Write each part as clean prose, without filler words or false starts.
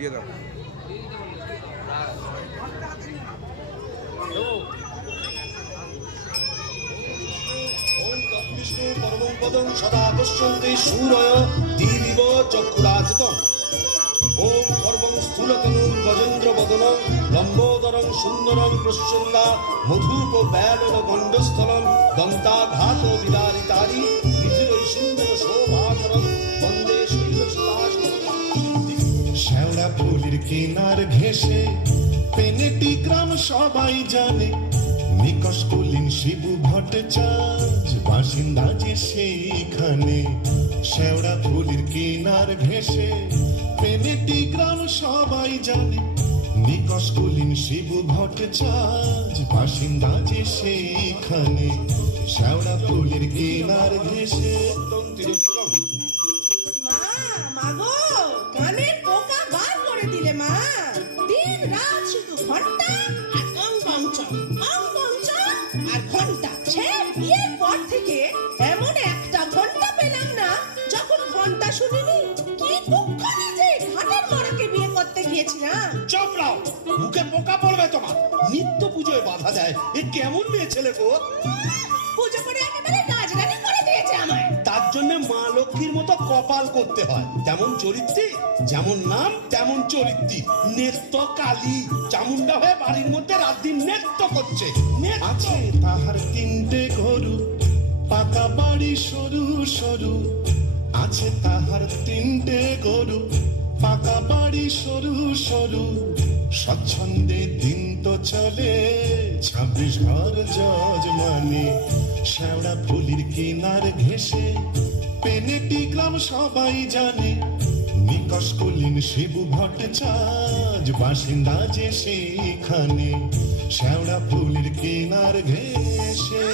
দিয়ে দাও। বিষ্ণু পরমং পদং সদা পশ্যন্তে সূরয় দিবিব চক্ষুরাযতম। ওম সর্বং স্থূলতনুং গজেন্দ্র বদনং লম্বোদরং সুন্দরং প্রসন্না মধুপ ব্যালন গণ্ডস্থলং দন্তাঘাত বিদারিতারি বিধিরৈ সুন্দর শোভাধরং বন্দে শৈলসুতাস। শ্যাওড়া ফুলের কিনার ঘেঁষে পেনেটি গ্রাম সবাই জানে, নিকষ কুলীন শিবু ভট্টাচার্য বাসিন্দা যে সেইখানে। শ্যাওড়া ফুলের কিনার ঘেঁষে পেনেটি গ্রাম সবাই জানে, নিকষ কুলীন শিবু ভট্টাচার্য বাসিন্দা যে সেইখানে। শ্যাওড়া ফুলের কিনার ঘেঁষে মা, মাগো, কানের পোকা বার করে দিলে মা। দিন রাত শুধু ঘন্টা আর আর ঘন্টা। সে বিয়ের পর থেকে এমন একটা ঘন্টা পেলাম না যখন ঘন্টা শুনিনি। কি দুঃখ যে ঘাটের মরাকে বিয়ে করতে গিয়েছিলাম। চপড়াও, মুখে পোকা পড়বে তোমার। নিত্য পুজোয় বাধা দেয়, এ কেমন মেয়ে ছেলে গো? পুজো করে একেবারে রাজরানী করে দিয়েছে আমায়। তার জন্য মা লক্ষ্মীর মতো কপাল করতে হয়। তেমন চরিত্রী, যেমন নাম তেমন চরিত্রী। নেত্য কালী চামুন্ডা হয়ে বাড়ির মধ্যে রাত দিন নেত্য করছে। আছে তাহার তিনটে গরু, পাকা বাড়ি সরু সরু। আছে তাহার তিনটে গরু, পাকা বাড়ি সরু সরু। স্বচ্ছন্দে দিন তো চলে 26 ঘর যজমানে। শ্যাওড়া ফুলির কিনার ঘেঁষে পেনেটি গ্রাম সবাই জানে, নিকষ কুলীন শিবু ভট্টাচার্য বাসিন্দা যে সেইখানে। শ্যাওড়া ফুলের কিনার ঘেঁষে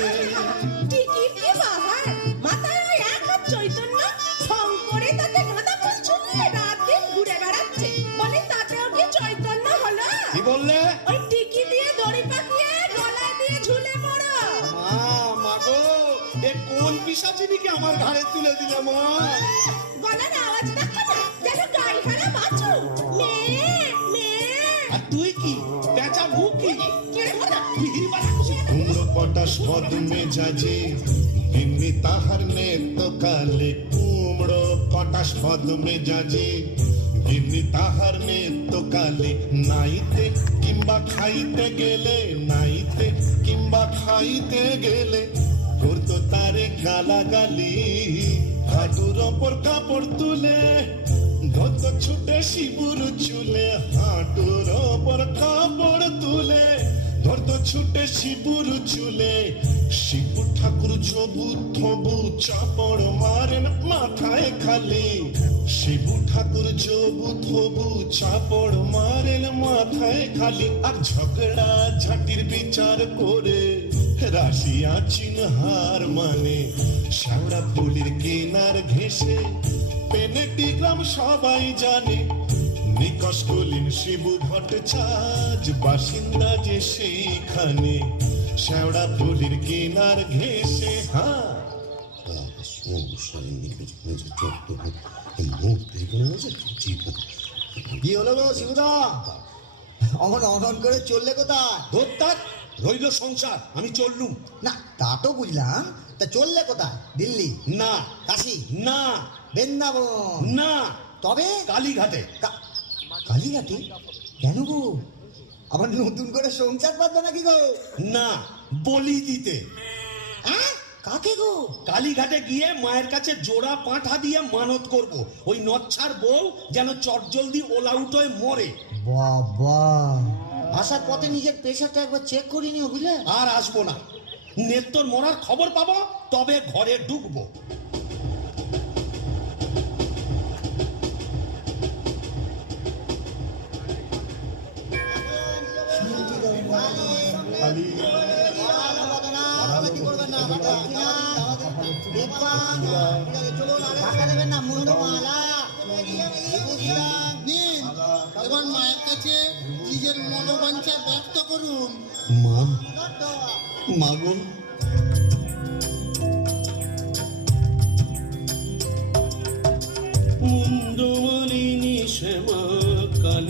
টিকির কি বাহার, মাথায় ওই এক হাত চৈতন্য, ঠং করে তাতে গাঁদা ফুল ঝুলিয়ে রাত দিন ঘুরে বেড়াচ্ছে। বলে তাতেও কি চৈতন্য হলো? কি বললে? ওই টিকি দিয়ে দড়ি পাকিয়ে গলায় দিয়ে ঝুলে পড়ো। মা গো, এ কোন পিশাচিনীকে আমার ঘাড়ে তুলে দিলে মা? গলার আওয়াজ দেখো না, যেন গাই হারা বাছু। মেয়ে মেয়ে। আর তুই কি পেঁচা মুখি? কুমড়ো পটাশ পদ মেজাজে বিন্নি তাহার নেত কালে। কুমড়ো পটাশ পদ মেজাজে বিন্নি তাহার নেত কালে। নাইতে কিংবা খাইতে গেলে, নাইতে কিংবা খাইতে গেলে করতো তারে গালাগালি। হাঁটুর ওপর কাপড় তুলে ধরত ছুটে শিবুর চুলে। হাঁটুর ওপর কাপড় তুলে ধরত ছুটে শিবুর চুলে। শিবু ঠাকুর ছবু থবু চাপড় মারেন মাথায় খালি। শিবু ঠাকুর ছবু থবু চাপড় মারেন মাথায় খালি। আর ঝগড়া ঝাঁটির বিচার করে রাশিয়া চিন হার মানে। শ্যাওড়া ফুলের কিনার ঘেঁষে পেনেটি গ্রাম সবাই জানে, নিকষ কুলীন শিবু ভট্টাচার্য বাসিন্দা যে সেইখানে। শ্যাওড়া ফুলের কিনার ঘেঁষে কি হলো গো শিবুদা, অমন অনন করে চললে কোথায়? ধোত্তার রইল সংসার, আমি চললুম। না তা তো বুঝলাম, তা চললে কোথায়? দিল্লি না, কাশি না, বৃন্দাবন না, তবে কালীঘাটে। কালীঘাটে? কেন গো, আবার নতুন করে সংসার পাতবে নাকি গো? না, বলি দিতে। হ্যাঁ, কাকে গো? কালীঘাটে গিয়ে মায়ের কাছে জোড়া পাঁঠা দিয়ে মানত করব, ওই নচ্ছার বউ যেন চটজলদি ওলাউট হয়ে মরে। বাবা, আসার পথে নিজের প্রেশারটা একবার চেক করে নিও বুঝলে। আর আসবো না, নেত্তর মরার খবর পাবো তবে ঘরে ঢুকবো। এবার মায়ের কাছে নিজের মনোবাঞ্ছা ব্যক্ত করুন। মা, মাগো, মুন্ডমালিনী শ্যামা কালী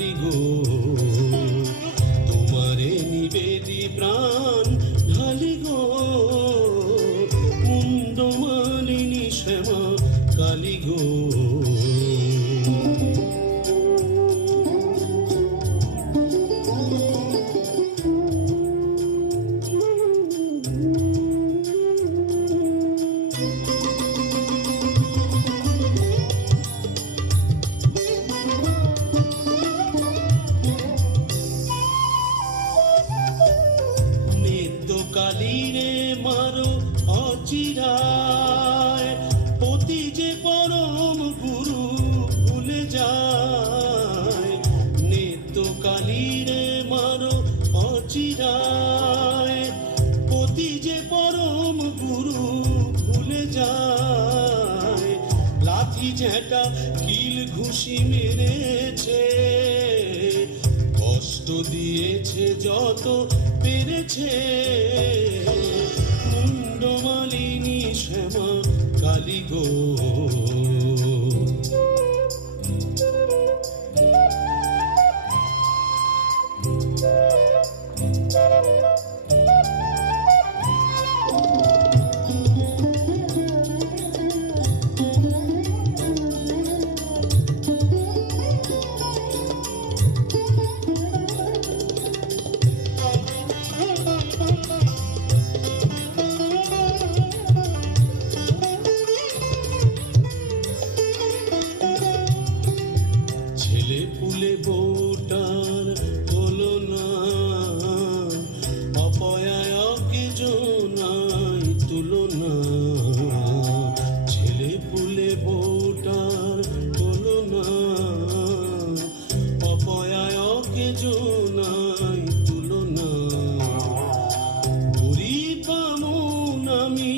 অচিরায় পতি যে পরম গুরু ভুলে যায় নিত্য কালীরে মারো অচিরায় পতি যে পরম গুরু ভুলে যায় লাথি ঝেঁটা কিল ঘুষি মেরেছে কষ্ট দিয়েছে যত পেরেছে মুন্ডমালিনী শ্যামা কালী গো ছেলে পুলে বোটার হলো না অপয়াকে জোনাই তুলনা ছেলে পুলে বোটার হলো না অপয়াকে জোনাই তুলনা গরিব বামুন আমি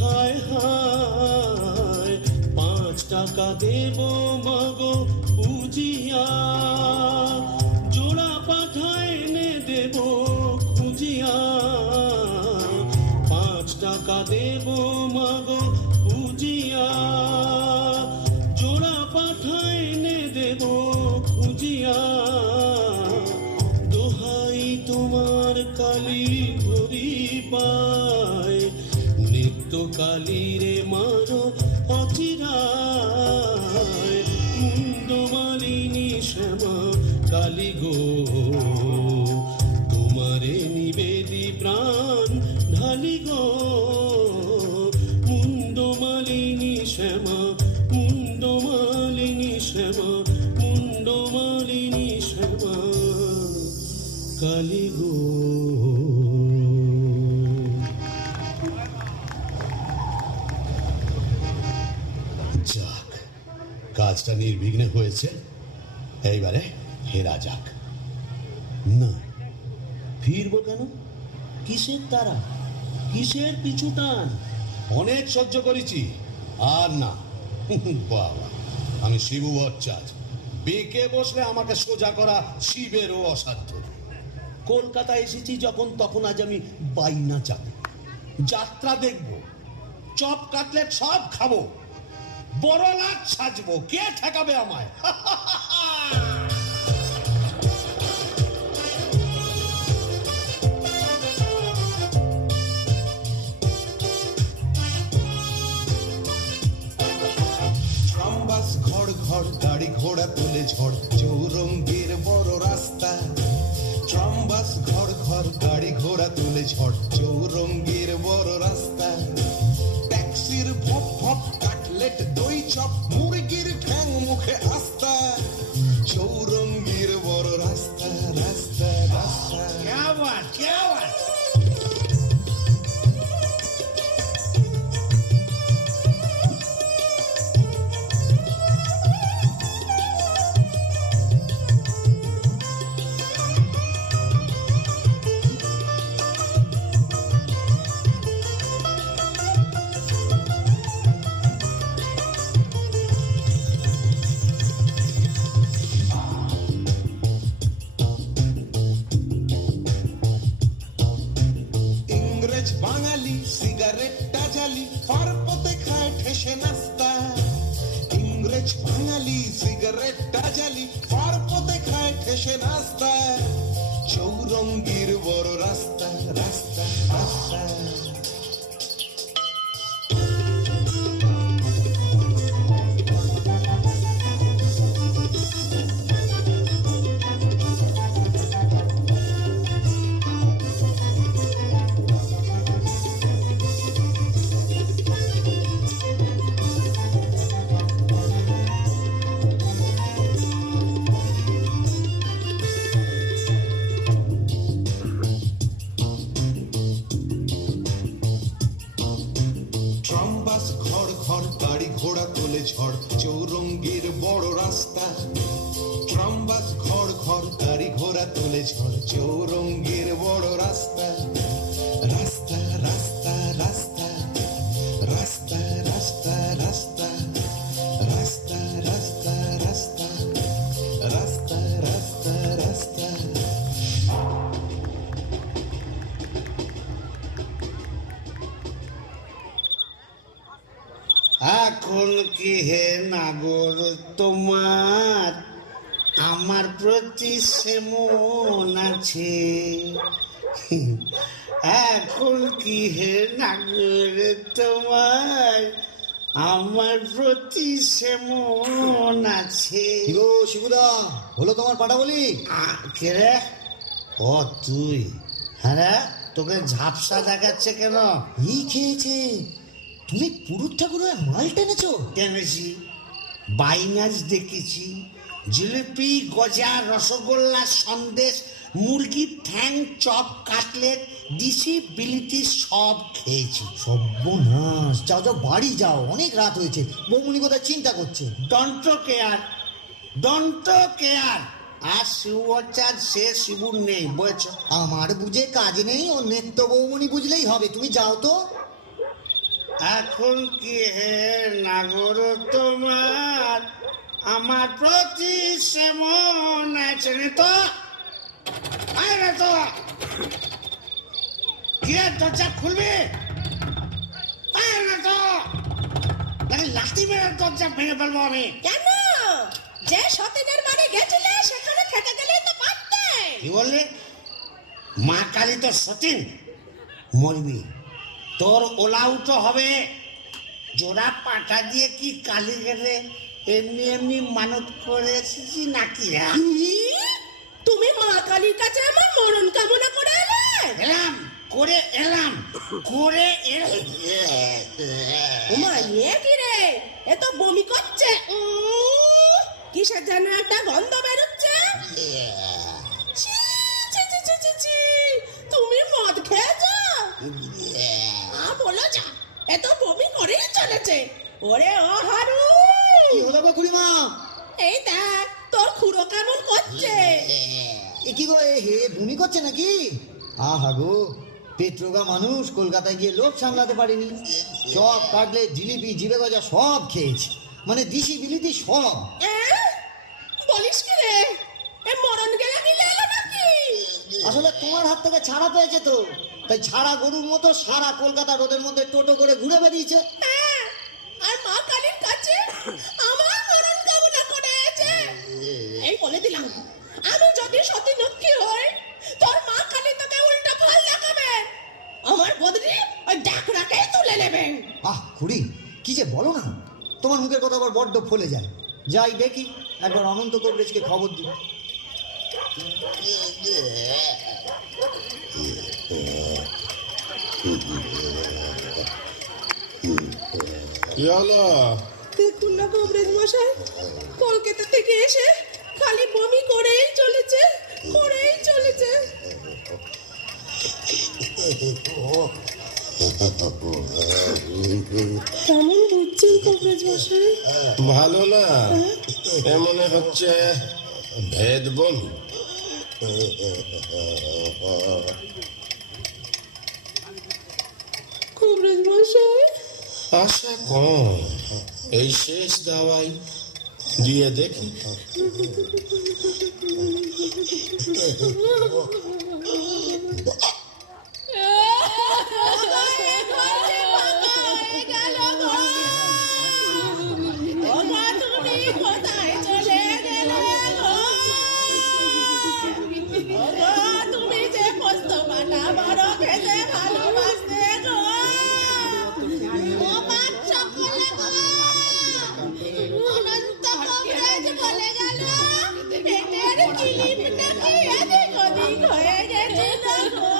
হায় হায় 5 টাকা দেব মাগো বুঝিয়া জোড়া পাঠায় এনে দেব খুঁজিয়া 5 টাকা দেব মাগো বুঝিয়া জোড়া পাঠায় এনে দেব খুঁজিয়া দোহাই তোমার কালী ধরি পায় নিত্য কালীরে মারো অচিরায় মুন্ডমালিনী শ্যামা কালী গো তোমারে নিবেদি প্রাণ ঢালি গো মুন্ডমালিনী শ্যামা মুন্ডমালিনী শ্যামা মুন্ডমালিনী শ্যামা কালী গো যাক কাজটা নির্বিঘ্নে হয়েছে এইবারে হেরা যাক না ফিরবো কেন কিসের তারা কিসের পিছু টান অনেক সহ্য করেছি আর না বাবা আমি শিবু ভট্টাচার্য বেঁকে বসলে আমাকে সোজা করা শিবেরও অসাধ্য কলকাতা এসেছি যখন তখন আজ আমি বাইনা যাব যাত্রা দেখব চপ কাটলেট সব খাবো বড় লাট সাজবো কে ঠেকাবে আমায় ট্রামবাস ঘর ঘর গাড়ি ঘোড়া তুলে ঝড় চৌরঙ্গীর বড় রাস্তা ট্রামবাস ঘর ঘর গাড়ি ঘোড়া তুলে ঝড় চৌরঙ্গীর বড় রাস্তা ট্যাক্সির ভপ ভপ কাটলেট দই চপ মুরগির ঠ্যাং মুখে আস্তা চৌরঙ্গীর বড় রাস্তা রাস্তা রাস্তা বাঙালি সিগারেটটা জালি পারপথে খায় ঠেসে নাস্তা ইংরেজ বাঙালি সিগারেটটা জালি পারপথে খায় ঠেসে নাস্তা চৌরঙ্গীর বড় রাস্তা রাস্তা রাস্তা বাস ঘর ঘর গাড়ি ঘোড়া তোলে ঝড় চৌরঙ্গীর বড় রাস্তা ট্রাম বাস ঘর ঘর গাড়ি ঘোড়া তোলে ঝড় চৌরঙ্গীর বড় রাস্তা রাস্তা রাস্তা রাস্তা রাস্তা রাস্তা রাস্তা রাস্তা রাস্তা রাস্তা রাস্তা রাস্তা রাস্তা এখন কি হে নাগর তোমার আমার প্রতি সেমন আছে? এখন কি হে নাগর তোমার আমার প্রতি সেমন আছে? গো শিবুদা, হলো তোমার পাটা বলি? কে রে? ও তুই? হ্যাঁ রে, তোকে ঝাপসা দেখাচ্ছে কেন? ই খেয়েছে, তুমি পুরুত ঠাকুরের মাল টেনেছো? টেনেছি, বাইনাচ দেখেছি, জিলিপি, গজা, রসগোল্লা, সন্দেশ, মুরগির ঠ্যাং, চপ, কাটলেট, দিশি বিলিতি সব খেয়েছি। সর্বনাশ, যাও যাও বাড়ি যাও, অনেক রাত হয়েছে। বৌমনি কোথায় চিন্তা করছে? Don't care, don't care. আর শিবচার সে শিবুর নেই, বুঝেছ? আমার বুঝে কাজ নেই, ও নেত্য বৌমনি বুঝলেই হবে। তুমি যাও তো। এখন কি হে নাগর তোমার আমার প্রতি সেমন আছে? নে তো, আয় রে তো, কি রে, দরজা খুলবি? আয় না তো, নাকি লাঠি মেরে দরজা ভেঙে ফেলবো আমি। কেন? যে সতীনের বাড়ি গেছিলে সেখানে থেকে গেলেই তো পারতে। কি বললি? মা কালী তো সতীন, মরবি, তোর ওলাউটো হবে। জোড়া পাটা দিয়ে কি কালী গেলে এমনি এমনি মানত করে এসেছি নাকি? কি? তুমি মা কালীর কাছে আমার মরণ কামনা করে এলে? এলাম করে এলাম করে ওমা, এ কি রে? এ তো বমি করছে। কিসের যেন একটা গন্ধ বেরোচ্ছে। ছি, ছি, ছি, ছি, ছি, ছি। তুমি মদ খেয়েছো? বলো যা, এ তো বমি করেই চলেছে। ওরে ও হারু, কি হলো গো খুড়িমা? এই দেখ তোর খুড়ো কেমন করছে। এ কি গো, হে বমি করছে নাকি? আহা গো, পেট্রোগা মানুষ, কলকাতায় গিয়ে লোক সামলাতে পারিনি। চপ, কাটলেট, জিলিপি, জিবে গজা সব খেয়েছি, মানে দিশি বিলিতি সব। বলিস কি রে? এ মরণ গেলা গিলে এলো নাকি? আসলে তোমার হাত থেকে ছাড়া পেয়েছে তো, তাই ছাড়া গরুর মতো সারা কলকাতা রোদের মধ্যে টোটো করে ঘুরে বেরিয়েছে। আর মা কালীর কাছে আমার মরণ কামনা করেছে। এই বলে দিলাম, আমি যদি সতী লক্ষ্মী হই, তোর মা কালী তোকে উল্টা ফল দেখাবে। আমার বদলি ওই ডাকরাকে তুলে নেবেন। আহ খুড়ি, কি যে বলো না, তোমার মুখের কথা আবার বড্ড ফলে যায়। যাই দেখি, একবার অনন্ত কবরেজকে খবর দিই। কি হলো? দেখুন না কবরেজ মশাই, কলকাতা থেকে এসে খালি বমি করেই চলেছে, করেই চলেছে। কেমন বুঝছেন কবরেজ মশাই? ভালো না, এ মনে হচ্ছে ভেদ বমি। কবরেজ মশাই, আশা কম, এই শেষ দাওয়াই দিয়ে দেখি। তুমি কোথায় চলে গেলে গো? তুমি যে পোস্ত বাটা বড় খেতে ভালোবাসতে গো। ও বাচ্চা বলে গো, অনন্ত কবরেজ বলে গেল, পেটের কিলিপটা কি এদিক ওদিক হয়ে গেছে না গো?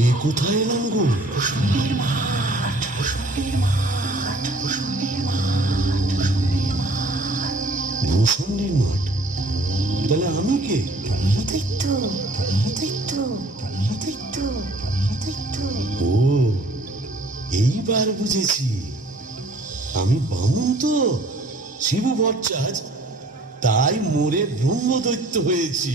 এ কোথায় এলাম গো? ভূষণ্ডের মাঠ? তাহলে আমি কে? ও, এইবার বুঝেছি। আমি বামুন তো, শিবু ভট্টাচ, তাই মোরে ব্রহ্মদৈত্য হয়েছি।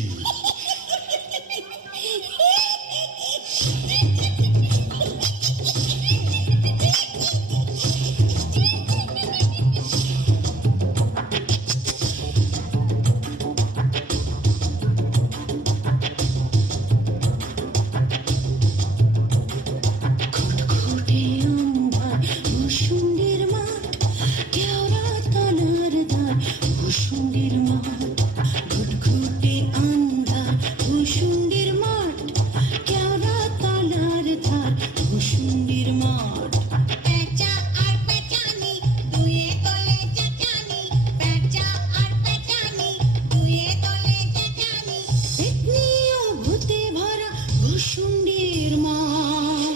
ঘুটঘুটে অন্ধার ভূষণ্ডের মাঠ, কেওড়া তলার ধার ভূষণ্ডের মাঠ। ঘুটঘুটে অন্ধার ভূষণ্ডের মাঠ, কেওড়া তলার ধার ভূষণ্ডের মাঠ। পেঁচা আর পেঁচানি দুয়ে তলে চেঁচানি, পেঁচা আর পেঁচানি দুয়ে তলে চেঁচানি। পেতনিও ভূতে ভরা ভূষণ্ডের মাঠ।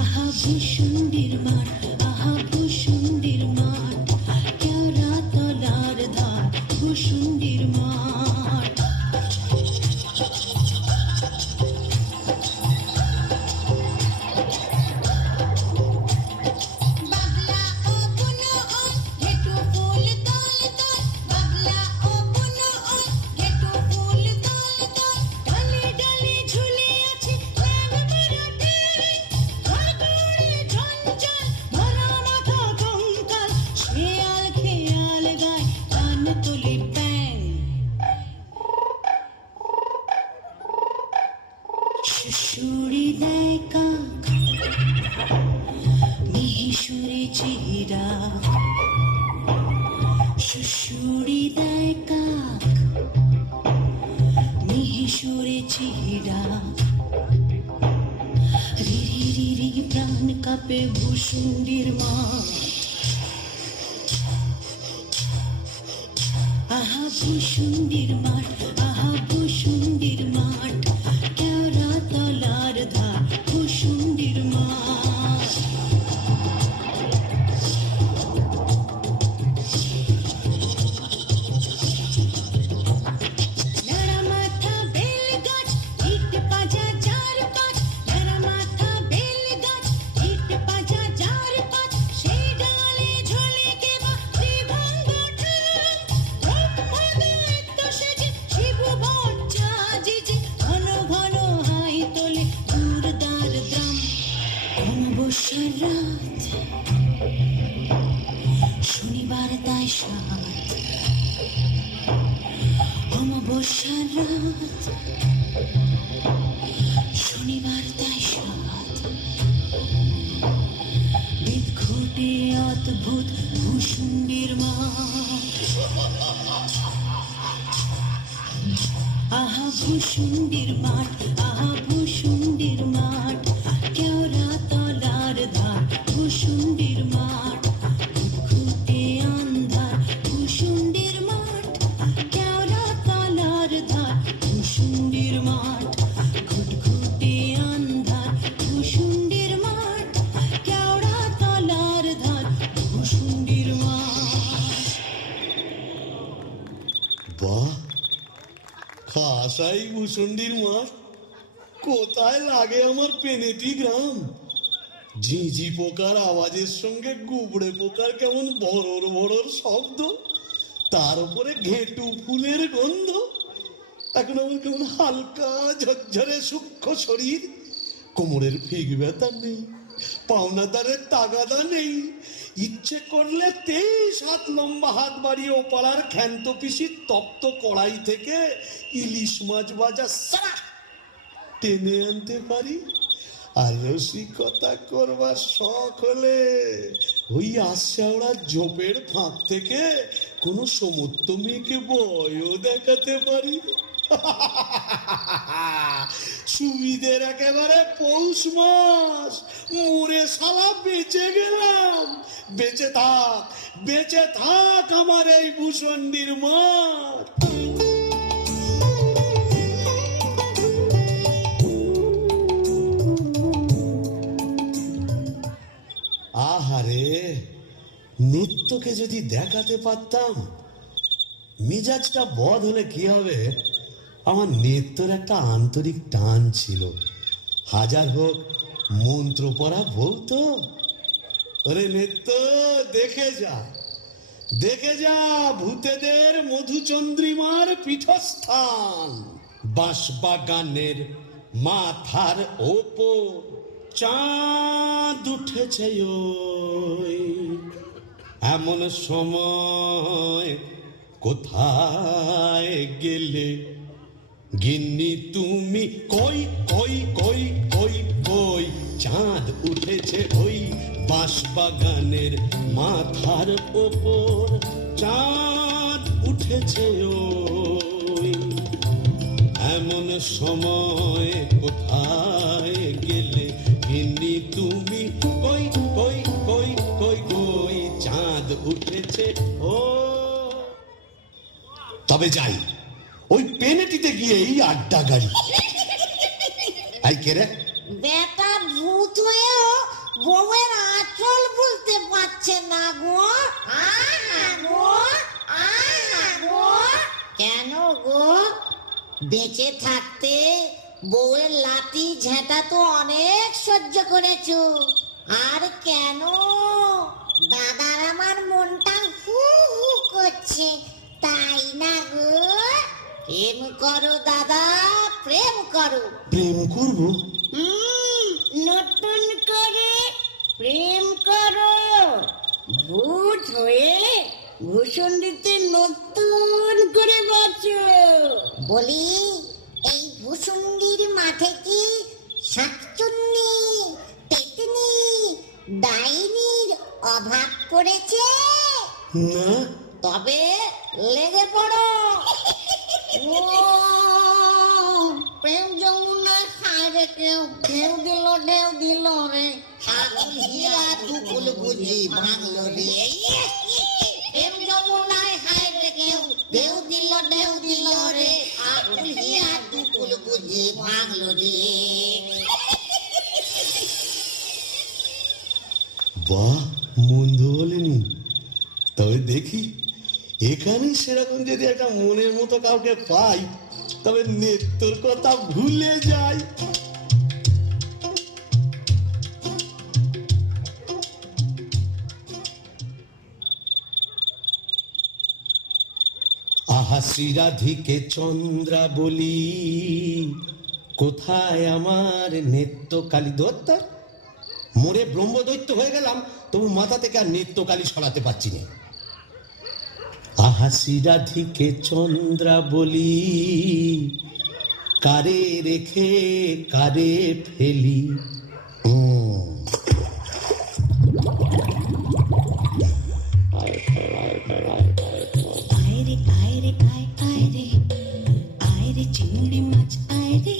আহা ভূষণ্ডের মাঠ, আহা ভূষণ্ডের মাঠ, কেওড়া তলার ধার ভূষণ্ডের মাঠ। বাবলা ও বুনো ওই ঘেটু ফুল দল দল, বাবলা ও বুনো ওই ঘেটু ফুল দল দল। ডালে ডালে ঝুলে আছে ল্যাং মারা ট্যাং, ঘরঘরে ঝঞ্ঝাল ভরা মাথা কঙ্কাল। শেয়াল খেয়াল গায় কান তোলে ব্যাং। শুশুড়ি দেয় কাক, মিহিসুরে চিরা। শুশুড়ি দেয় কাক, মিহিসুরে চিরা। রিরি রিরি প্রাণ কাঁপে ভূষণ্ডের মাঠ। আহা ভূষণ্ডের মাঠ, আহা ভূষণ্ডের মাঠ, কেওড়া তলার ধার ভূষণ্ডের মাঠ। ন্যাড়া মাথা বেল গাছ, ইট পাজা যার পাঁচ। ন্যাড়া মাথা বেল গাছ, ইট পাজা যার পাঁচ। সেই ডালে ঝোলে কেবা ত্রিভঙ্গ ঠ্যাং। ব্রহ্মদৈত্য সেজে শিবু ভট্টাচার্য, ঘন ঘন হাই তোলে দুর্দার দ্রাম। অমাবস্যার রাত, শনিবার তাই সাত। অমাবস্যার রাত, শনিবার তাই সাত। বিদঘুটে অদ্ভুত ভূষণ্ডের মাঠ। আহা ভূষণ্ডের মাঠ, আহা ভূষণ্ডের মাঠ, কেওড়া তলার ধার ভূষণ্ডের মাঠ। ঘুটঘুটে অন্ধার ভূষণ্ডের মাঠ, কেওড়া তলার ধার ভূষণ্ডের মাঠ। ঘুটঘুটে অন্ধার ভূষণ্ডের মাঠ, কেওড়া তলার ধার ভূষণ্ডের মাঠ। বাহ, খাসাই ভূষণ্ডীর মাঠ। কোথায় লাগে আমার পেনেটি গ্রাম। ঝিঁঝি পোকার আওয়াজের সঙ্গে গুবড়ে পোকার কেমন ভরর ভরর শব্দ, তার উপরে ঘেটু ফুলের গন্ধ। এখন আমার কেমন হালকা ঝরঝরে সূক্ষ্ম শরীর। কোমরের ফিক ব্যথা নেই, পাওনাদারের তাগাদা নেই। ইচ্ছে করলে 23 হাত লম্বা হাত বাড়িয়ে ওপাড়ার ক্ষান্ত পিসির তপ্ত কড়াই থেকে ইলিশ মাছ ভাজা সারা টেনে আনতে পারি। আর রসিকতা করবার শখ হলে ওই আশাওড়া ঝোপের ফাঁক থেকে কোনো সমস্ত মেয়েকে বয়ও দেখাতে পারি। সুবিধের একেবারে পৌষ মাস, মোরে শালা বেঁচে গেলাম। বেঁচে থাক আমার এই ভূষণ্ডীর মাঠ। আহারে, নিত্যকে যদি দেখাতে পারতাম। মিজাজটা বদ হলে কি হবে, আমার নিত্যর একটা আন্তরিক টান ছিল। হাজার হোক মন্ত্র পড়া বউ তো। ওরে নিত্য, দেখে যা, দেখে যা ভূতেদের মধুচন্দ্রিমার পীঠস্থান। বাঁশবাগানের মাথার ওপর চাঁদ উঠেছে ওই। এমন সময় কোথায় গেলে গিন্নি তুমি? কই কই কই কই কই, চাঁদ উঠেছে ওই বাঁশবাগানের মাথার ওপর, চাঁদ উঠেছে ওই। এমন সময় কোথায় গেলে গিন্নি তুমি? কই কই কই কই কই, চাঁদ উঠেছে ও। তবে যাই, ওই পেনেটিতে গিয়েই আড্ডা গাড়ি। আই কে রে? বেটা ভূত হয়েও বউয়ের আঁচল বলতে পারছে না গো। কেন গো? বেঁচে থাকতে বউয়ের লাঠি ঝেঁটা তো অনেক সহ্য করেছো, আর কেন? দাদার আমার মনটা হু হু করছে, তাই না গো? প্রেম করো দাদা, প্রেম করো। প্রেম করবো? নতুন করে প্রেম করো। ভূত হয়ে ভূষণ্ডিতে নতুন করে বাঁচো। বলি, এই ভূষণ্ডির মাঠে কি শাকচুন্নি, পেতনি, ডাইনির অভাব পড়েছে? না। তবে লেগে পড়ো। ও প্রেম যমুনায় হায় রে, কেউ ঢেউ দিল রে, আকুল হীরা দুকুল বুঝি ভাঙলো রে। প্রেম যমুনায় হায় রে, কেউ ঢেউ দিল রে, আকুল হীরা দুকুল বুঝি ভাঙলো রে। বাহ, মন্দ বলেনি। তবে দেখি, এখানে সেরকম যদি একটা মনের মতো কাউকে পাই, তবে নেত্তর কথা ভুলে যাই। আহা শ্রীরাধিকে চন্দ্রা বলি, কোথায় আমার নেত্যকালী? দত্ত মোরে ব্রহ্মদৈত্য হয়ে গেলাম, তবু মাথা থেকে আর নিত্যকালী সরাতে পারছি না। আহা শ্রীরাধিকে চন্দ্রা বলি, কারে রেখে কারে ফেলি। আয়রে আয়রে আয় আয়রে, আয়রে চিংড়ি মাছ আয়রে,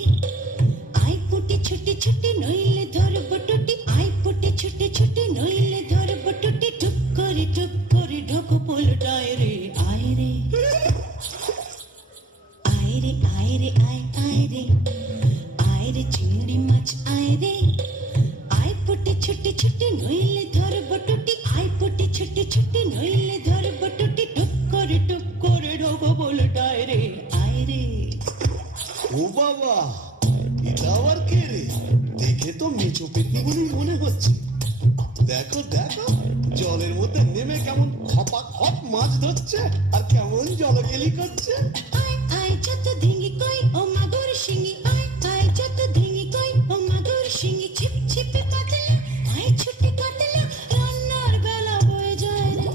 আয় পুটি ছুটি ছুটি নইলে ধরব টুটি, আয় পুটি ছুটি ছুটি নইলে ধরব টুটি, টুক করে ঢোক পোলটায় রে। আয়রে আয়রে আয়রে আয় আয়রে, আয়রে চিংড়ি মাছ আয়রে, আয় পুটি ছুটি ছুটি নইলে ধরব টুটি, আয় পুটি ছুটি ছুটি নইলে ধরব টুটি, টুক করে ঢোক পোলটায় রে। আয়রে ও বাবা, এটা আবার কে রে? দেখে তো মেচো পেটনি বলেই মনে হচ্ছে। দেখো দেখো, জলের মধ্যে নেমে কেমন খপা খপ মাছ ধরছে, আর কেমন জলকেলি করছে। আয় আয় যত ধিঙ্গি কই ও মাগুর শিঙি, আয় আয় যত ধিঙ্গি কই ও মাগুর শিঙি, ছিপ ছিপে কাতলা, আয় ছুটে কাতলা, রান্নার বেলা বয়ে যায় রে।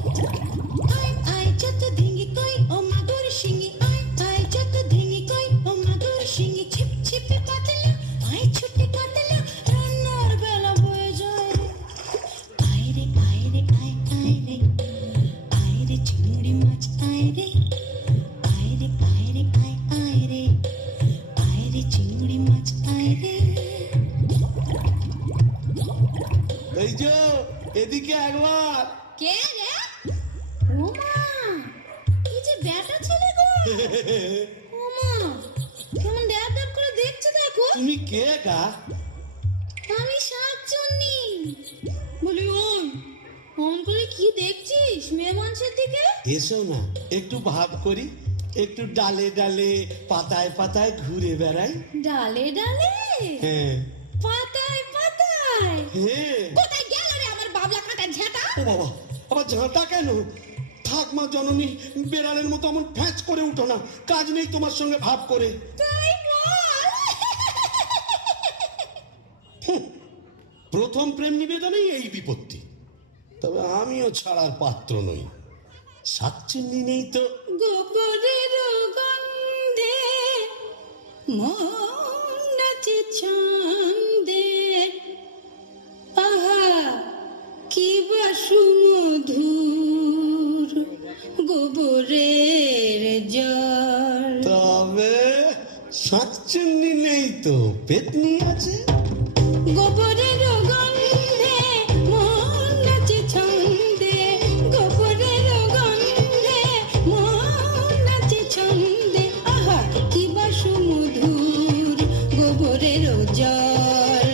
আয় আয় যত ধিঙ্গি কই ও মাগুর শিঙি, আয় আয় যত ধিঙ্গি কই ও মাগুর শিঙি, ছিপ ছিপে কাতলা, আয় ছুটে কাতলা, রান্নার বেলা বয়ে যায় রে। আয়রে আয়রে আয় আয়রে, আয়রে চিংড়ি মাছ আয়রে, আয়রে আয়রে আয় আয়রে, আয়রে চিংড়ি মাছ আয়রে। এই যে এদিকে একবার। কে রে? ওমা, কি যে বেটা ছেলে গো। ওমা, কেমন ড্যাব করে দেখছে দেখো। তুমি কে গা? আমি শাকচুন্নি। বলি ওই অমন করে কি দেখছিস মেয়ে মানুষের দিকে? এসো না একটু ভাব করি, একটু ডালে ডালে পাতায় পাতায় ঘুরে বেড়াই। ডালে ডালে হ্যাঁ পাতায় পাতায়। হ্যাঁ। কোথায় গেল রে আমার বাবলা কাটা ঝাঁটা? ও বাবা, আবার ঝাঁটা কেন? থাক মা জননী, বেড়ালের মতো এমন ফ্যাঁচ করে উঠো না, কাজ নেই তোমার সঙ্গে ভাব করে। তাই বল। প্রথম প্রেম নিবেদনেই এই বিপত্তি। তবে আমিও ছাড়ার পাত্র নই। সাচ্চুন্নি নেই তো। গোবরের গন্ধে মন নাচে ছন্দে, আহা কি বা সুমধুর গোবরের জল। তবে সাচ্চুন্নি নেই তো, পেতনি আছে। গোবরের গন্ধে মন নাচে ছন্দে, গোবরের গন্ধে মন নাচে ছন্দে, আহা কি বা সুমধুর গোবরের জল।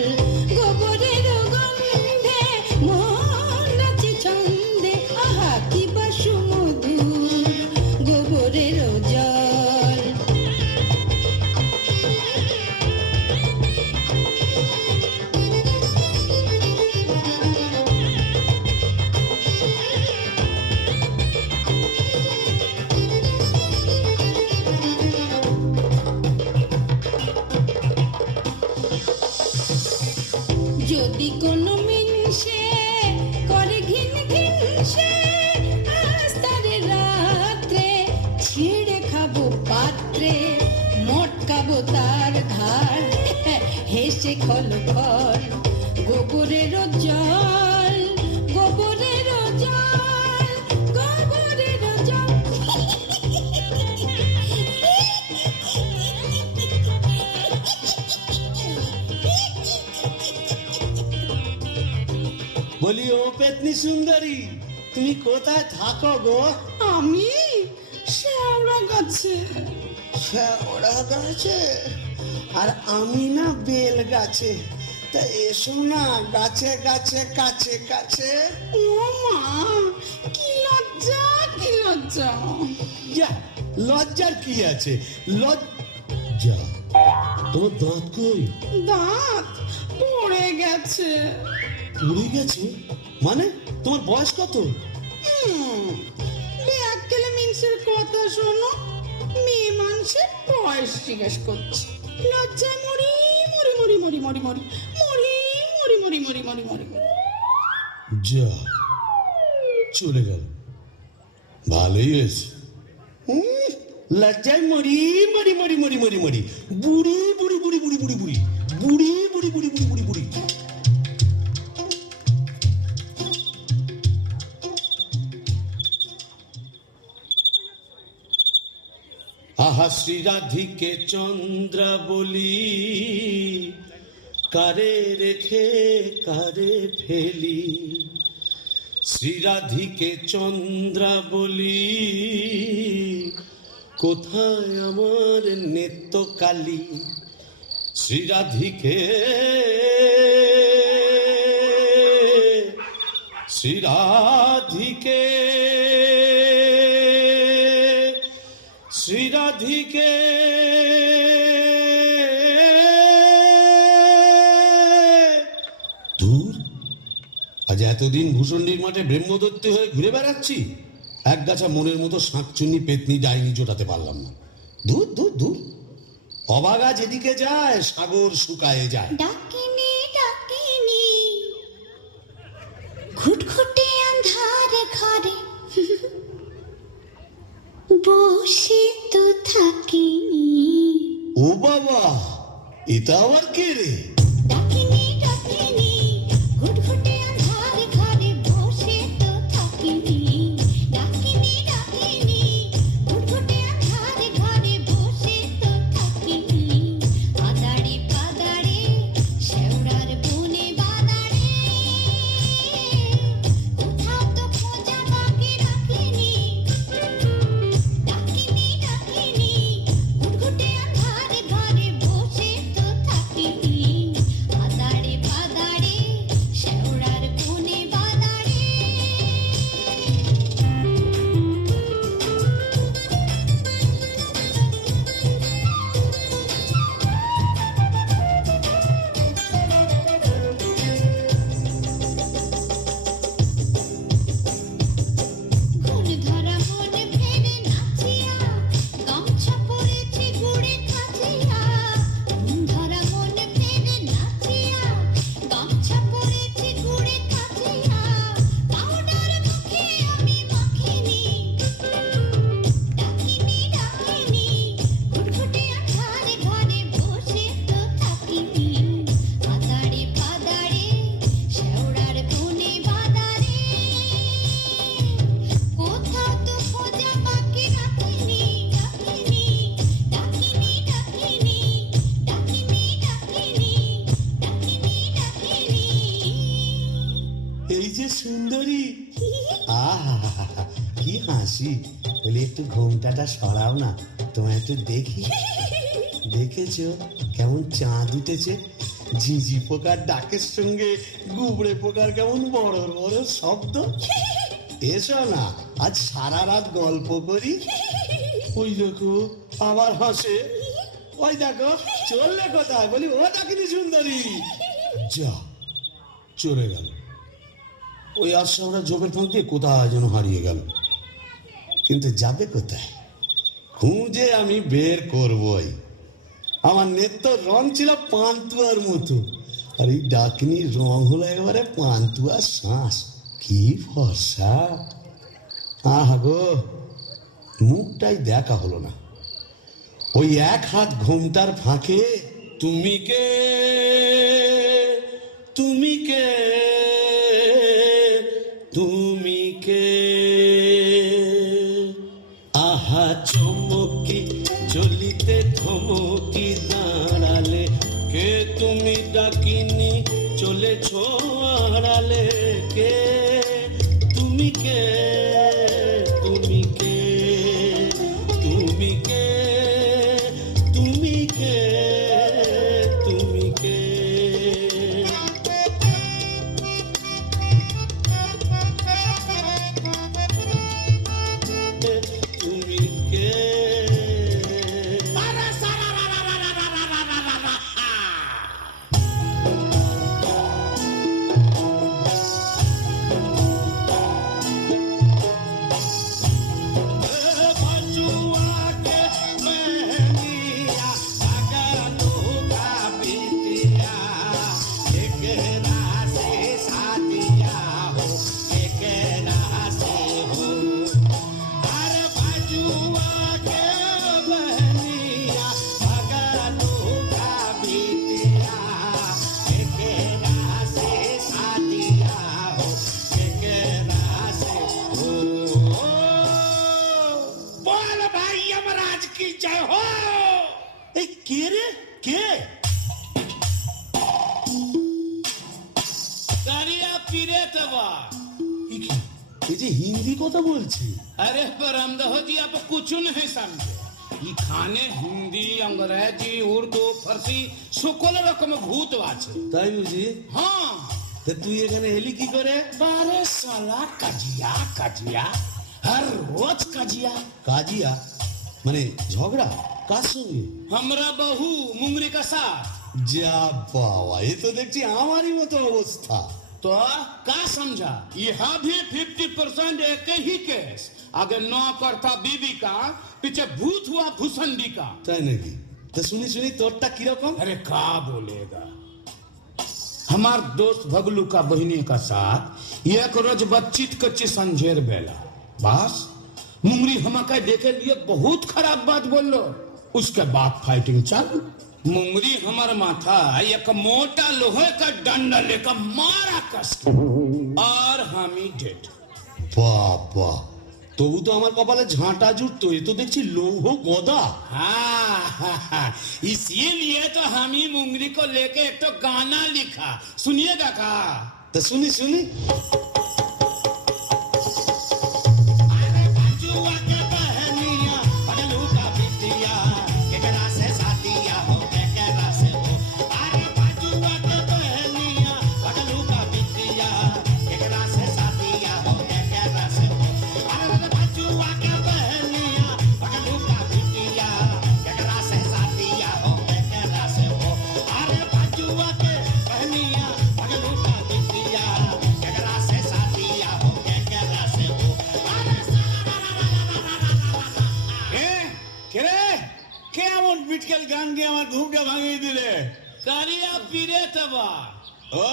গোবরের গন্ধে মন নাচে ছন্দে, আহা কি বা সুমধুর গোবরের জল। যদি কোনো মিনসে করে ঘিন ঘিন সে, আজ তারে রাত্রে ছিঁড়ে খাবো পাত্রে, মটকাবো তার ঘাড় হেসে খল খল গোবরের জল, গোবরের জল, গোবরের জল। বলি ও পেতনি সুন্দরী, তুমি কোথায় থাকো গো? আমি শেওড়া গাছে। ওরা গাছে আর আমি না বেল গাছে। তা এসো না গাছে গাছে কাছে কাছে। ও মা, কি লজ্জা কি লজ্জা। যা, লজ্জার কি আছে? লজ্জা? তোমার দাঁত কই? দাঁত পড়ে গেছে। উড়ে গেছে মানে? তোমার বয়স কত? ব্যাককেলে মিনসের কথা শোনো, মেয়ে মানুষের বয়স জিজ্ঞেস করছে। লজ্জায় মরি মরি মরি মরি মরি মরি মরি মরি মরি মরি মরি মরি মরি। যা, চলে গেল। ভালোই হয়েছে। লজ্জায় মরি মরি মরি মরি মরি মরি বুড়ি বুড়ি বুড়ি বুড়ি বুড়ি বুড়ি বুড়ি বুড়ি বুড়ি বুড়ি বুড়ি বুড়ি। আহা শ্রীরাধিকে চন্দ্র বলি, কারে রেখে কারে ফেলি। শ্রীরাধিকে চন্দ্র বলি, কোথায় আমার নেত্রকালী। শ্রীরাধিকে শ্রীরাধিকে শ্রীরাধিকে দূর। আজ এতদিন ভূষণ্ডির মাঠে ব্রহ্মদত্তি হয়ে ঘুরে বেড়াচ্ছি, এক গাছা মনের মতো শাঁকচুন্নি পেতনি ডাইনি জোটাতে পারলাম না। দূর দূর দূর। অবাগা যেদিকে যায় সাগর শুকায়ে যায়। ডাকিনি ডাকিনি ঘুটঘুটে আন্ধার ঘরে বসে তো থাকিনি। ও বাবা, এটা আবার কে রে? ডাকিনি ডাকিনি ঘুটঘুটে আন্ধার ঘরে বসে তো থাকিনি। ডাকিনি ডাকিনি ঘুটঘুটে আন্ধার ঘরে বসে তো থাকিনি। আদাড়ে পাদাড়ে শেওড়ার বনে বাদাড়ে, কোথাও তো খোঁজা বাকি রাখিনি। ডাকিনি ডাকিনি ঘুটঘুটে আন্ধার ঘরে বসে তো থাকিনি। এই যে সুন্দরী, আহা কি হাসি। বলি একটু ঘোমটাটা সরাও না, তোমায় একটু দেখি। দেখেছো কেমন চাঁদ উঠেছে? ঝিঝি পোকার ডাকের সঙ্গে গুবড়ে পোকার কেমন বড় বড় শব্দ। এসো না আজ সারা রাত গল্প করি। ওই দেখো আবার হাসে। ওই দেখো চললে কোথায়? বলি ও ডাকিনি সুন্দরী। যা চলে গেল। ওই আশারা জোপের ফাঁক দিয়ে কোথায় যেন হারিয়ে গেল। কিন্তু যাবে কোথায়? খুঁজে আমি বের করবই। আমার নেত্য রং ছিল পান্তুয়ার মতো, আর এই ডাকিনীর রং হলো একেবারে পান্তুয়ার শ্বাস। কি ফর্সা! আহা গো, মুখটাই দেখা হলো না। ওই এক হাত ঘোমটার ফাঁকে তুমি কে, তুমি কে, তুমি কে, আহা চমকি চলিতে থমকি দাঁড়ালে, কে তুমি ডাকিনি চলেছ আড়ালে, কে তুমি কে, তুমি কে, তুমি কে, তুমি কে, তুমি কে। তুমি কে? বল ভাই যমরাজ কি জয় হো। এই কে রে, কে? कारिया पीरे तबा। এই কি? এই যে হিন্দি কথা বলছে। अरे पर रामदहो जी आप कुछ नहीं समझे। ये खाने हिंदी अंग्रेजी उर्दू फारसी সকল রকম ভূত আছে। তাই বুঝি? हाँ তা তুই এখানে এলি কি করে? बारे साला कजिया कजिया हर रोज कजिया। কাজিয়া মানে ঝগড়া? কার সঙ্গে? हमरा बहू मुंगरी का साथ। যা বাবা, এ তো দেখছি আমারই মতো অবস্থা। तो का समझा? यहाँ भी 50% एक ही केस। आगे नौ करता बीबी का, पीछे भूत हुआ भूसंडी का। তাই নাকি? তা শুনি শুনি তোরটা কিরকম? अरे का बोलेगा। हमार दोस्त भगलू का बहिनी का साथ एक रोज बातचीत कच्ची संझेर बेला बस मुंगरी हमका देखे लिए बहुत खराब बात बोल लो। उसके बाद फाइटिंग चालू। मुंगरी हमार माथा एक मोटा लोहे का डंडा लेकर मारा कस के, और हम ही डेड। বাবা, তবু তো আমার কপালে ঝাঁটা জুটতো। এ তো দেখছি লৌহ গদা। हाँ, इसीलिए तो हम ही मुंगरी को लेके एक तो गाना लिखा, सुनिएगा का? তা শুনি শুনি। अरे बजुआ के बहनिया पगलू का बिटिया केकरा से साथिया हो केकरा से हो। अरे बजुआ के बहनिया पगलू का बिटिया केकरा से साथिया हो केकरा से हो। अरे बजुआ के बहनिया पगलू का बिटिया केकरा से साथिया हो केकरा से हो। अरे बजुआ के बहनिया पगलू का बिटिया केकरा से साथिया हो केकरा से हो। अरे কেমন বিটকেল গান দিয়ে আমার ঘুমটা ভাঙিয়ে দিলে। कारिया पीरे तबा। ও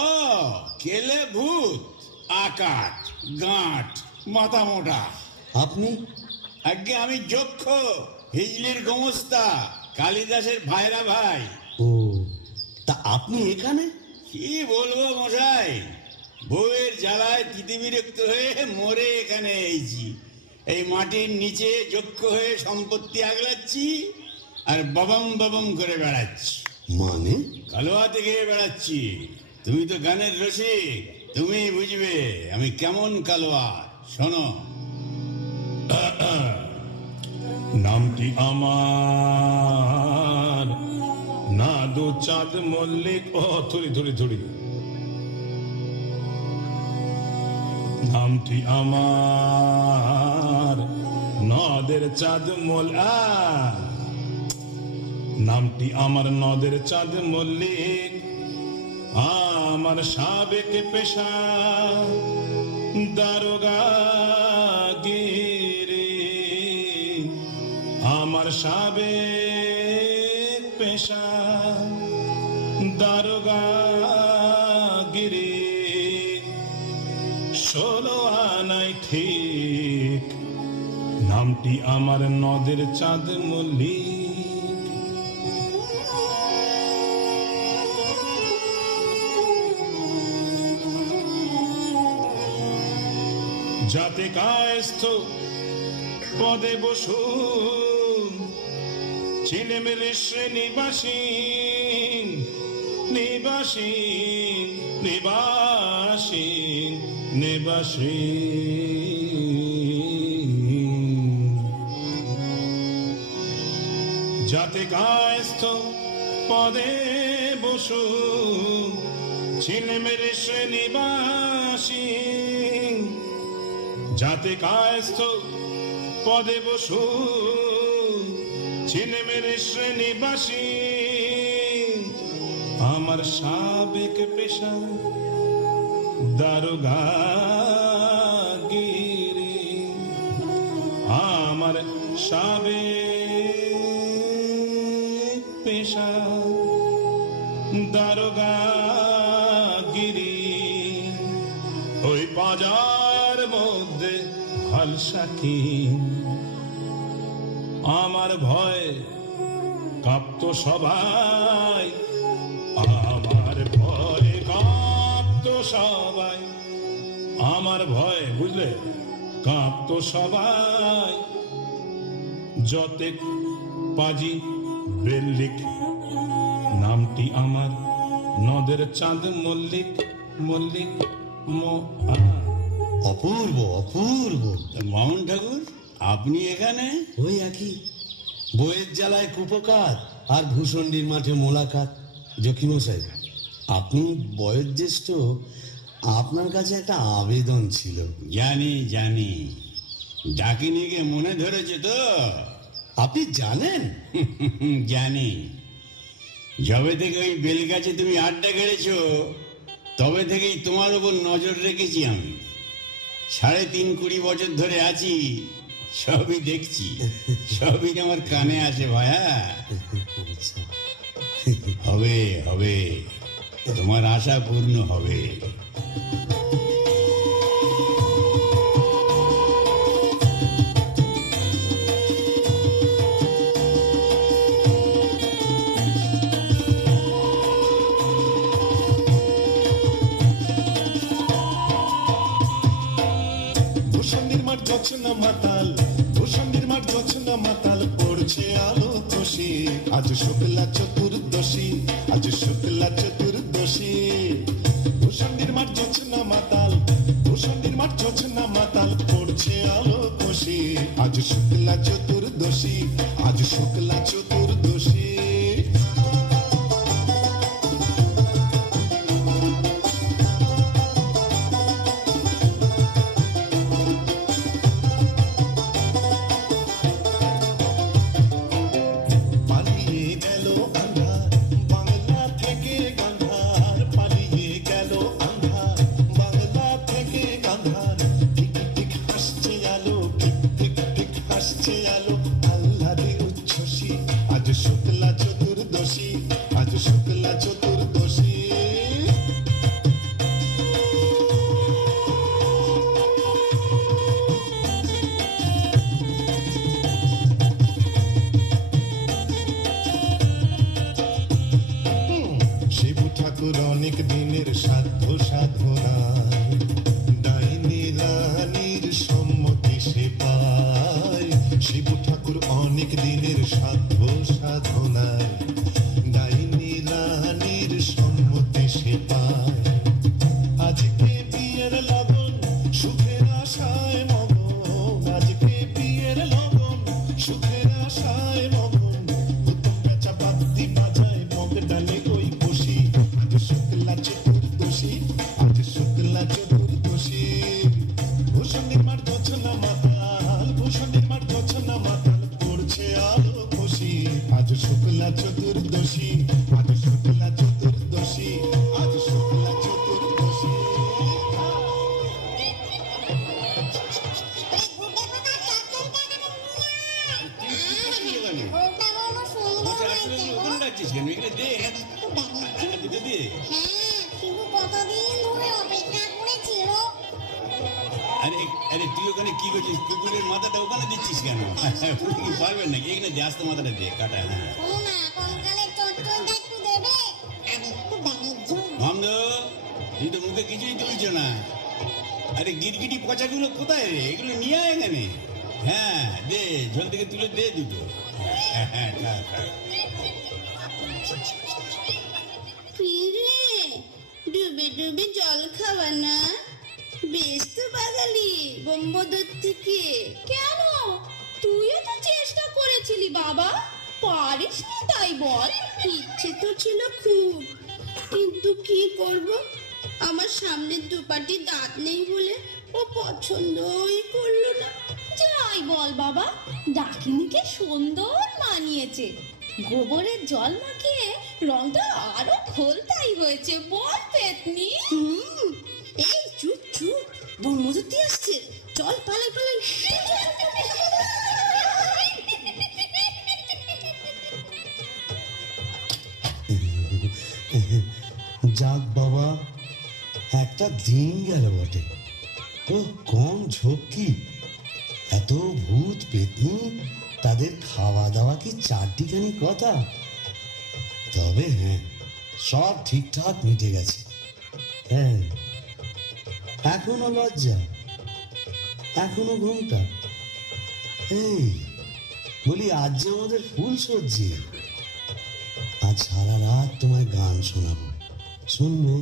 কেলে ভূত, আকাট গাঁট মাথা মোটা। আপনি? আগে আমি যক্ষ, হিজলির গোমস্তা, কালিদাসের ভাইরা ভাই। ও, তা আপনি এখানে? কি বলবো মশাই, বউয়ের জ্বালায় তিতিবিরক্ত হয়ে মরে এখানে এইছি। এই মাটির নিচে যক্ষ হয়ে সম্পত্তি আগলাচ্ছি আর বাবাম বাবাম করে বেড়াচ্ছি। মানে? কালোয়া থেকে বেড়াচ্ছি। তুমি তো গানের রসিক, তুমি বুঝবে আমি কেমন কালোয়ার। শোনো, নামটি আমার নাদু চাঁদ মল্লিক। ও থুড়ি থুড়ি থুড়ি। নামটি আমার নদের চাঁদ নামটি আমার নদের চাঁদ মল্লিক। আমার সাবেক পেশা দারোগাগিরি। আমার সাবেক পেশা দারোগাগিরি। 16 আনাই ঠিক নামটি আমার নদের চাঁদ মল্লিক। যাতে কায়স্থ পদে বসু ছিলেমের শ্রেণীবাসী নিবাসী নিবাসী নিবাসী। যাতে কায়স্থ পদে বসু ছিলেমের শ্রেণীবাসী। যাতে কায়স্থ পদে বসু ছিলেমের শ্রেণীবাসী। আমার সাবেক পেশা দারোগাগিরি। আমার সাবেক পেশা দারোগাগিরি। ওই বাজার মধ্যে হালসাকি আমার ভয় কাঁপত সবাই। আমার ভয় কাঁপত সবাই। আমার ভয় বুঝলে কাঁপত সবাই। যতে পাজি বেল্লিক নামটি আমার নদের চাঁদ মল্লিক মল্লিক। অপূর্ব অপূর্ব। মামুন ঠাকুর, আপনি এখানে? ওই একই বইয়ের জ্বালায় কুপকাত আর ভূষণ্ডির মাঠে মোলাকাত। জকিমশাই, আপনি বয়োজ্যেষ্ঠ, আপনার কাছে একটা আবেদন ছিল। জানি জানি, ডাকিনিকে মনে ধরেছে তো? আপনি জানেন? জানি। যবে থেকে ওই বেলগাছে তুমি আড্ডা গেড়েছো তবে থেকেই তোমার উপর নজর রেখেছি আমি। 3.5-20 বছর ধরে আছি, সবই দেখছি, সবই আমার কানে আসে ভায়া। হবে হবে, তোমার আশা পূর্ণ হবে। ভূষণ্ডির মাঠ জোছনা মাতাল, ভূষণ্ডির মাঠ জোছনা মাতাল, পড়ছে আলো খুশি। আজ শুক্লা চতুর্দশী, আজ শুক্লা চতুর্দশী। ভূষণ্ডির মাঠ জোছনা মাতাল, ভূষণ্ডির মাঠ জোছনা মাতাল, পড়ছে আলো খুশি। আজ শুক্লা চতুর্দশী, আজ শুক্লা চতুর্দশী। পালিয়ে গেল আন্ধার, বাংলা থেকে গান্ধী। আরে আরে তুই ওখানে কি করছিস? কুকুরের মাথাটা ওখানে দিচ্ছিস কেন? উনি কি পারবেন নাকি? এখানে দিয়ে আস্তে মাথাটা দিয়ে কাটা। হ্যাঁ শোনো না, কঙ্কালের চচ্চড়টা একটু দেবে? আর একটু ব্যাঙের ঝোল। বন্ধ, তুই তো মুখে কিছুই তুলছ না। আরে গিরগিটি পচাগুলো কোথায় রে? এগুলো নিয়ে আয় এখানে। হ্যাঁ দে, ঝোল থেকে তুলে দে দুটো। হ্যাঁ খা খা। ফিরে ডুবে ডুবে জল খাওয়া না? বেশ তো বাঙালি বোম্বদর থেকে। কেন, তুইও তো চেষ্টা করেছিলি বাবা, পারিস না তাই বল? ইচ্ছে তো ছিল খুব, কিন্তু কি করব, আমার সামনে দুপাটি দাঁত নেই বলে ও পছন্দই করলো না। যাই বল বাবা, ডাকিনিকে সুন্দর মানিয়েছে। গোবরের জল মাখিয়ে রংটা আরো খোলতাই হয়েছে, বল পেতনি? এই চুপ চুপ, বনমজুতি আসছে, চল পালাই পালাই। যাক বাবা, একটা দিন গেল বটে। ও কম ঝক্কি, এত ভূত পেতনি, তাদের খাওয়া দাওয়া কি চারটিখানি কথা? তবে হ্যাঁ, সব ঠিকঠাক মিটে গেছে। হ্যাঁ, এখনো লজ্জা, এখনো ঘুমটা। এই বলি, আজ যে আমাদের ফুল সজ্জি, আজ সারা রাত তোমায় গান শোনাবো, শুনবে?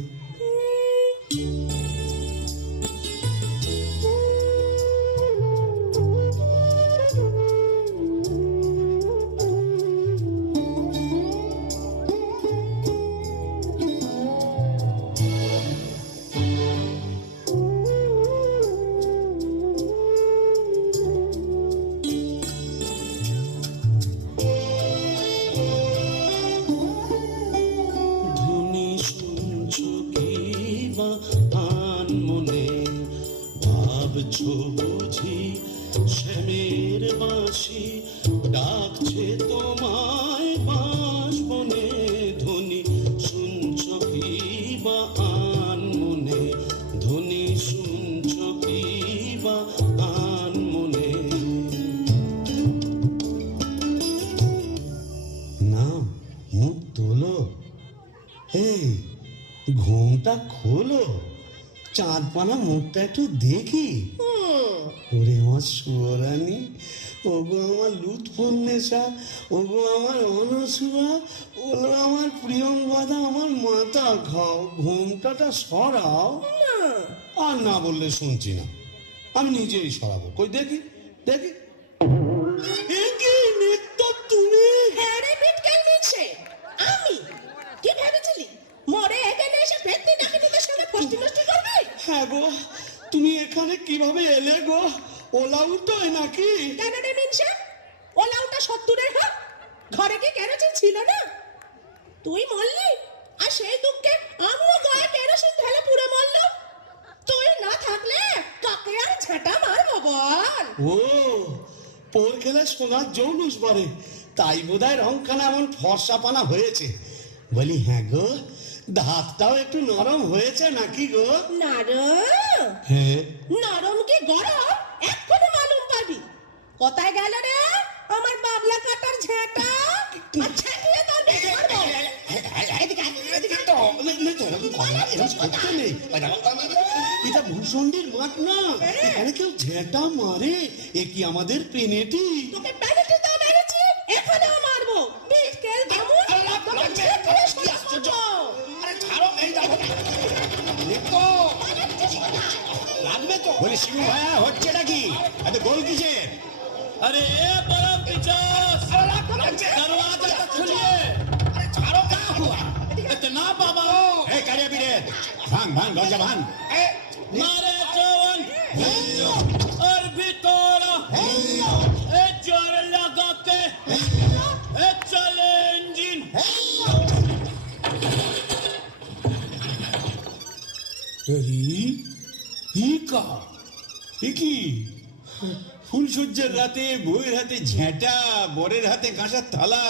ধুনি শুনছো কি বা আন মনে, ভাবছো বুঝি শ্যামের বাঁশি ডাকছে তোমায় বাঁশবনে। ধুনি শুনছো কি বা আন মনে, ধুনি শুনছো কি বা আন মনে। না, মুখ তোলো, এই ঘুমটা খোলো, চাঁদ পানা মুখটা একটু দেখি। ওরে আমার সুয়ারানি, ওগো আমার লুৎফুন্নেসা, ওগো আমার অনসুয়া, ওগো আমার প্রিয়ঙ্গদা, আমার মাথা খাও, ঘুমটাটা সরাও। আর না বললে শুনছি না, আমি নিজেই সরাবো। কই দেখি দেখি। এ কি নিত্য তুমি? হ্যাঁ রে বিটকেল মিনসে, আমি? কি ভেবেছিলি মরে এখানে এসে পেতনি ডাকিনিদের সঙ্গে ফষ্টি নষ্টি করবি? হ্যাঁ গো, তুমি এখানে কিভাবে এলে গো? ওলা উল্টোয় নাকি? কেন রে মিনসে, ওলাউটা সত্তরের হোক, ঘরে কি কেরোসিন ছিল না? তুই মরলি, আর সেই দুঃখে আমিও গায়ে কেরোসিন ঢেলে পুড়ে মরলাম। তুই না থাকলে কাকে আর ঝাঁটা মারবো বল? ও, পোর খেলে সোনার জৌলুস বাড়ে, তাই বোধহয় রংখানা এমন ফর্সা পানা হয়েছে। বলি হ্যাঁ গো, দাঁতটাও একটু নরম হয়েছে নাকি গো? নরম? হ্যাঁ। নরম কি গরম এক্ষুনি মালুম পাবি। কোথায় গেল রে আমার বাবলা কাটার ঝাঁটা? আর ঝাঁটিয়ে তোর বেশ মারবো। এদিকে আয়, এদিকে আয়। এটা ভূষণ্ডির মাঠ না, এখানে কেউ ঝেঁটা মারে? এ কি আমাদের পেনেটি? তোকে প্যানেটে দাও মেরেছি, এখানেও মারবো। বিটকেল বামুন, তোকে ঝেঁটিয়ে সব লাগবে তো। বলি শিবু ভাইয়া, হচ্ছেটা কি? এত গোল কিসের? अरे ए परम पिचास, दरवाजा तो खोलिए। इतना बाबा এই কারিয়া পিড়ে, ভাঙ ভাঙ দরজা ভাঙ। मारे चौवन और भितोरा ए जोर लगा के ए चले इंजन। এ কি ফুলসজ্জার রাতে বউয়ের হাতে ঝেঁটা, বরের হাতে কাঁসার থালা,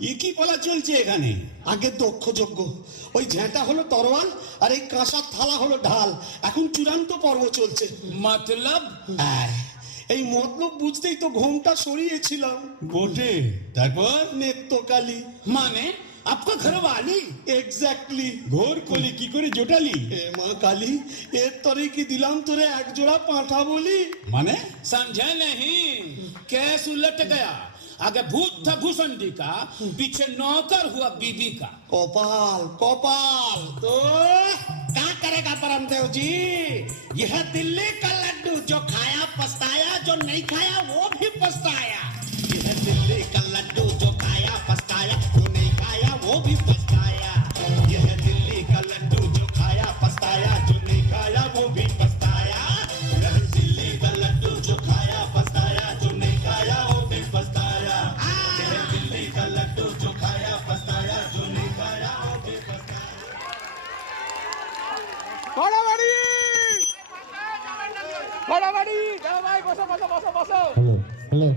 এ কি বলা চলছে এখানে? আগে দক্ষ যজ্ঞ, ওই ঝেঁটা হলো তরোয়াল আর এই কাঁসার থালা হলো ঢাল। এখন চূড়ান্ত পর্ব চলছে। मतलब এই মতলব বুঝতেই তো ঘোমটা সরিয়েছিলাম। বটে, তারপর? নেত্রকালী। माने आपका घर वाली? এক্স্যাক্টলি। ঘোর কলি কি করে জোটালি? এ মা কালী, এর তরে কি দিলাম তোরে এক জোড়া পাঁঠা বলি? মানে? समझा नहीं? केस उलट गया। आगे भूत था भूसंडी का, पीछे नौकर हुआ बीबी का। কপাল কপাল। तो क्या करेगा परमदेव जी? यह दिल्ली का लड्डू जो खाया पछताया, जो नहीं खाया वो भी पछताया। यह दिल्ली का लड्डू जो खाया पछताया, जो नहीं खाया वो भी पछताया। यह दिल्ली का लड्डू जो खाया पछताया, जो नहीं खाया वो भी पछताया। यह दिल्ली का लड्डू जो खाया पछताया, जो नहीं खाया वो भी पछताया। यह दिल्ली का लड्डू जो खाया पछताया, जो नहीं खाया वो भी पछताया। হ্যালো